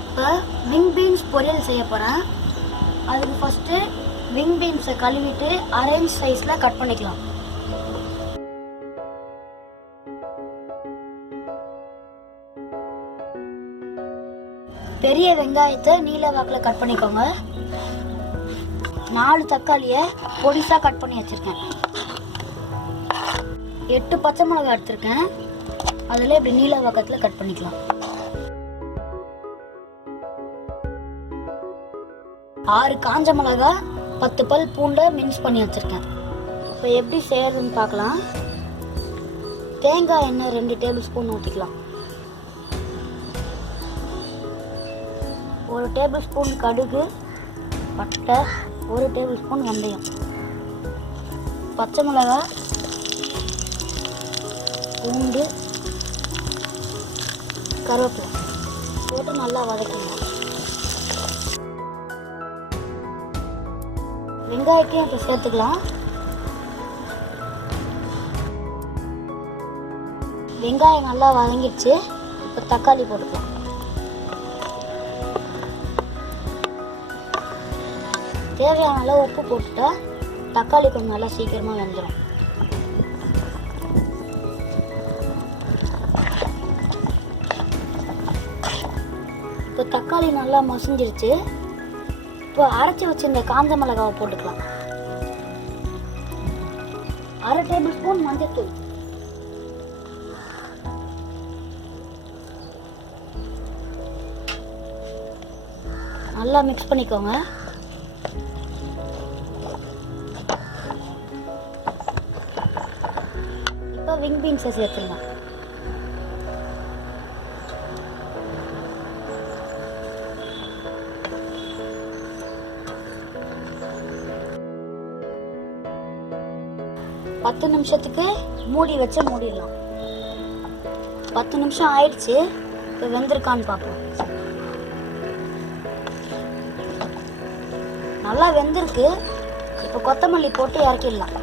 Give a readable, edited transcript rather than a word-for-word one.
இப்போ wing beans பொரியல் செய்ய போகிறேன். அதுக்கு ஃபஸ்ட்டு விங் பீன்ஸை கழுவிட்டு ஆரஞ்ச் சைஸில் கட் பண்ணிக்கலாம். பெரிய வெங்காயத்தை நீல வாக்கில் கட் பண்ணிக்கோங்க. 4 தக்காளியை பொடிசாக கட் பண்ணி வச்சுருக்கேன். 8 பச்சை மிளகாய் எடுத்துருக்கேன். அதில் இப்படி நீல வாக்கத்தில் கட் பண்ணிக்கலாம். 6 காஞ்ச மிளகாய், 10 பல் பூண்டை மிக்ஸ் பண்ணி வச்சுருக்கேன். இப்போ எப்படி செய்யறதுன்னு பார்க்கலாம். தேங்காய் எண்ணெய் 2 டேபிள் ஸ்பூன் ஊற்றிக்கலாம். 1 டேபிள் ஸ்பூன் கடுகு, பட்டை, 1 டேபிள் ஸ்பூன் வெந்தயம், பச்சை மிளகாய், பூண்டு, கருவேப்பிலை போட்டு நல்லா வதக்கணும். வெங்காயத்தையும் இப்போ சேர்த்துக்கலாம். வெங்காயம் நல்லா வதங்கிடுச்சு. இப்போ தக்காளி போட்டுக்கலாம். தேவையான அளவு உப்பு போட்டுட்டா தக்காளி கொஞ்சம் நல்லா சீக்கிரமாக வெந்துடும். இப்போ தக்காளி நல்லா மசிஞ்சிருச்சு. இப்போ அரைச்சி வச்சு இந்த காஞ்ச மிளகாவை போட்டுக்கலாம். 1/2 டேபிள் ஸ்பூன் மஞ்சள்தூள், நல்லா மிக்ஸ் பண்ணிக்கோங்க. இப்போ விங் பீன்ஸை சேர்த்துடலாம். பத்து நிமிஷத்துக்கு மூடி வச்சு மூடிடலாம். 10 நிமிஷம் ஆயிடுச்சு. இப்போ வெந்திருக்கான்னு பார்ப்போம். நல்லா வெந்திருக்கு. இப்போ கொத்தமல்லி போட்டு இறக்கிடலாம்.